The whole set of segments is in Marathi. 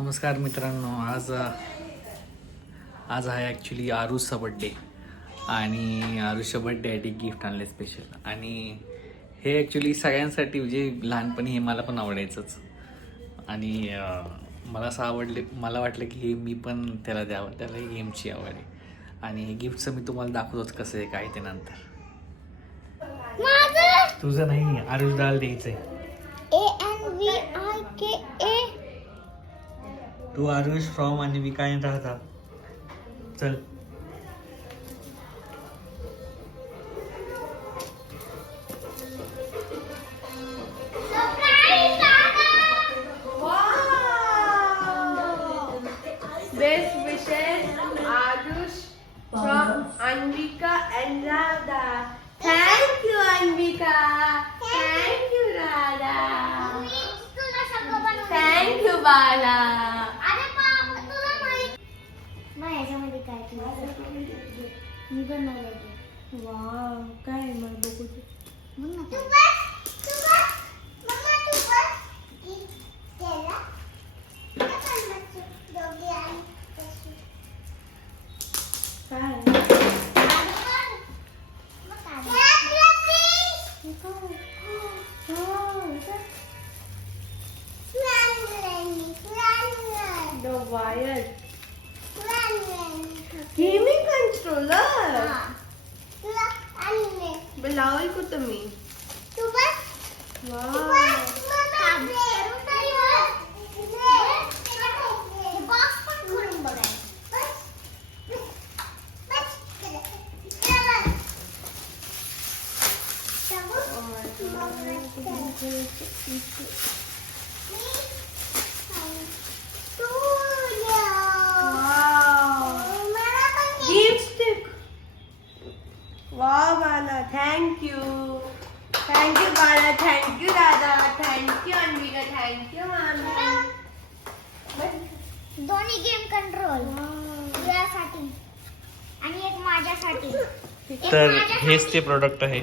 नमस्कार मित्रांनो. आज आहे ॲक्च्युली आरुषचा बड्डे आणि आरुषच्या बड्डेसाठी गिफ्ट आणले स्पेशल. आणि हे ॲक्च्युली सगळ्यांसाठी म्हणजे लहानपणी हे मला पण आवडायचंच. आणि मला वाटलं की हे मी पण त्याला द्यावं. त्याला गेमची आवड आहे आणि हे गिफ्टचं मी तुम्हाला दाखवतोच कसं आहे काय ते नंतर. तुझं नाही, आरुष दाल द्यायचंय. ANVIKA. तू आरुष फ्रॉम आणि मी काय राहता. चल Best wishes, Arush from Anvika and Radha. Thank you, Anvika. Thank you, Radha. Thank you, Bala. याच्यामध्ये काय मी बनवलं. वाव, काय मला बघू दे. The wire. Gaming controller. Belawal ko तुम्ही. Wow. Lipstick. Wow, Bala. Thank you. Thank you, Bala. Thank you, Dada. Thank you, Anvika. Thank you, Mami. दोन्ही गेम कंट्रोल तुझ्यासाठी आणि एक माझ्यासाठी. तर हेच ते प्रोडक्ट आहे.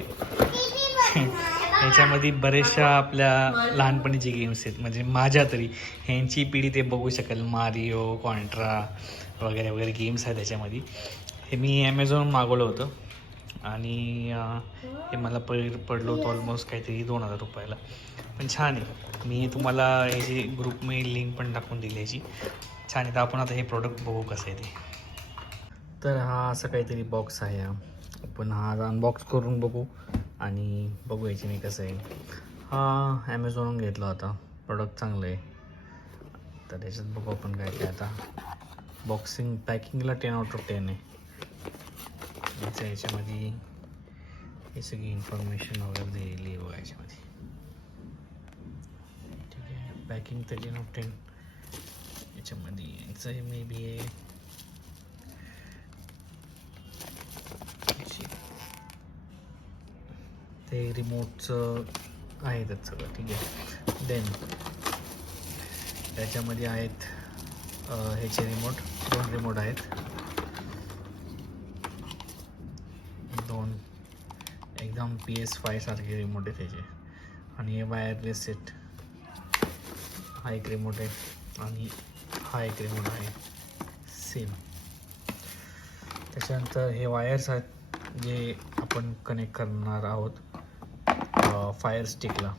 याच्यामध्ये बरेचशा आपल्या लहानपणीचे गेम्स आहेत. म्हणजे माझ्या तरी ह्यांची पिढी ते बघू शकेल. मारिओ, कॉन्ट्रा वगैरे वगैरे गेम्स आहेत त्याच्यामध्ये. हे मी ॲमेझॉन मागवलं होतं आणि हे मला पडलं होतं ऑलमोस्ट काहीतरी 2000 रुपयाला. पण छान आहे. मी तुम्हाला ह्याची ग्रुपमध्ये लिंक पण टाकून दिली याची. छान आहे. तर आपण आता हे प्रोडक्ट बघू कसं आहे ते. तर हा असं काहीतरी बॉक्स आहे. आपण हा अनबॉक्स करून बघू आणि बघू याची मी कसं आहे. हा ॲमेझॉनवरून घेतला होता. प्रोडक्ट चांगलं आहे. तर याच्यात बघू आपण काय काय. आता पॅकिंगला 10/10 आहे. याच्यामध्ये हे सगळी इन्फॉर्मेशन वगैरे दिलेली आहे बघा याच्यामध्ये. ठीक आहे. पॅकिंग तर 10/10. याच्यामध्ये याचं हे मे बी आहे. ते रिमोटचं आहे त्यात सगळं. ठीक आहे. देन त्याच्यामध्ये आहेत ह्याचे रिमोट. 2 रिमोट आहेत. 2 एकदम PS5 सारखे रिमोट आहे त्याचे. आणि हे वायरलेस सेट. हा एक रिमोट आहे आणि हा एक रिमोट आहे सेम. त्याच्यानंतर हे वायर्स आहेत जे आपण कनेक्ट करणार आहोत फायर स्टिकला.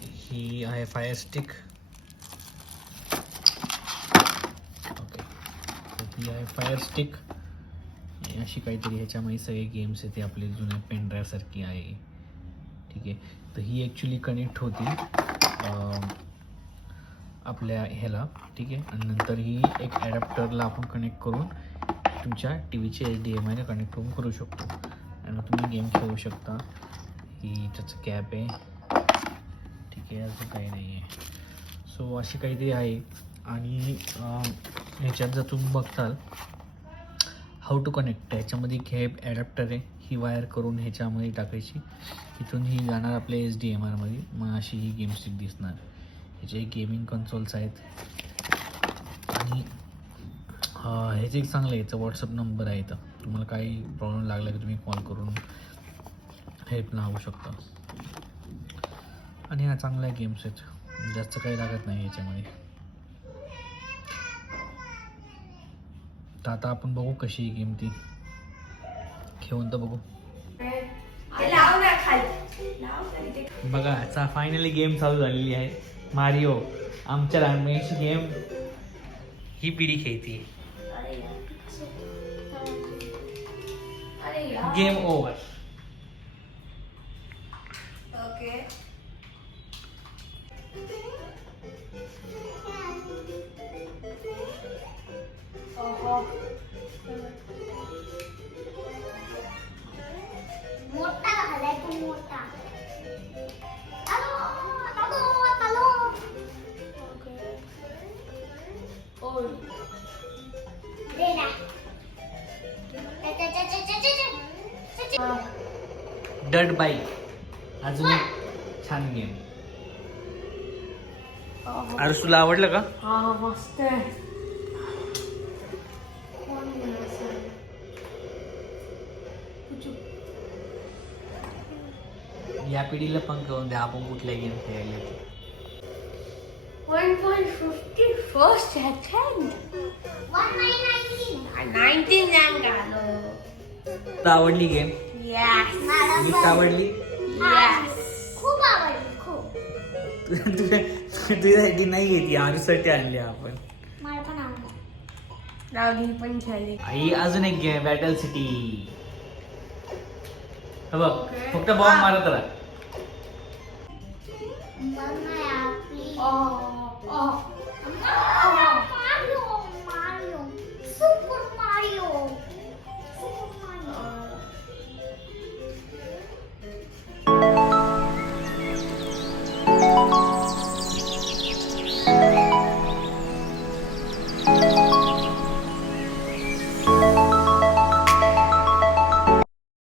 ही आहे फायर स्टिक. ओके. ही आहे फायर स्टिक. अशी काहीतरी ह्याच्यामध्ये सगळे गेम्स आहेत. ते आपले जुन्या पेन ड्राईव्ह सारखी आहे. ठीक आहे. तर ही ॲक्च्युली कनेक्ट होती आपल्या ह्याला. ठीक आहे. आणि नंतर ही एक ॲडॅप्टरला आपण कनेक्ट करून तुमच्या TVचे HDMI कनेक्ट करू शकतो आणि तुम्ही गेम खेळू शकता. ही त्याचं कॅप आहे. ठीक आहे. असं काही नाही आहे. सो अशी काहीतरी आहे. आणि ह्याच्यात जर तुम्ही बघताल हाऊ टू कनेक्ट, ह्याच्यामध्ये हे ॲडॅप्टर आहे. ही वायर करून ह्याच्यामध्ये टाकायची. इथून ही जाणार आपल्या HDMIमध्ये. मग अशी ही गेम स्टिक दिसणार. ह्याचे गेमिंग कन्सोल्स आहेत. आणि ह्याचं एक चांगलं आहे. याचा व्हॉट्सअप नंबर आहे. इथं तुम्हाला काही प्रॉब्लेम लागला की तुम्ही कॉल करून हेल्प होऊ शकता. आणि हा चांगला गेम्स आहेत. जास्त काही लागत नाही याच्यामध्ये. तर आता आपण बघू कशी गेम ती खेळून तर बघू. लाव ना खाली, लाव ना इथे. बघा आता फायनली गेम चालू झालेली आहे. मारिओ आमच्या लहानपणीची गेम ही पिढी खेळती. अरे यार. अरे यार. Game over. ओके. ओहो. मोठा झालाय तू मोठा. तलो. ओके. ओय. दे ना. हा. डट बाईक अजून एक छान गेम. ओहो. अरे तुला आवडलं का? हा मस्त आहे. कोण गेलं असेल? कुठं? या पिढीला पण कळून द्या आपण कुठल्या गेम खेळले ते. 1.51 second. 19 रँक आलो. तुला आवडली गेम? Yes. मी आवडली. Yes. खूप आवडली खूप. तुझ्यासाठी नाही घेतली, आरुसाठी आणली आपण. मला पण आवडली. रावली पण झाली. आई अजून एक गेम बॅटल सिटी. बघ Okay. फक्त बॉम्ब मारत राहा. मग नाही आपली Oh.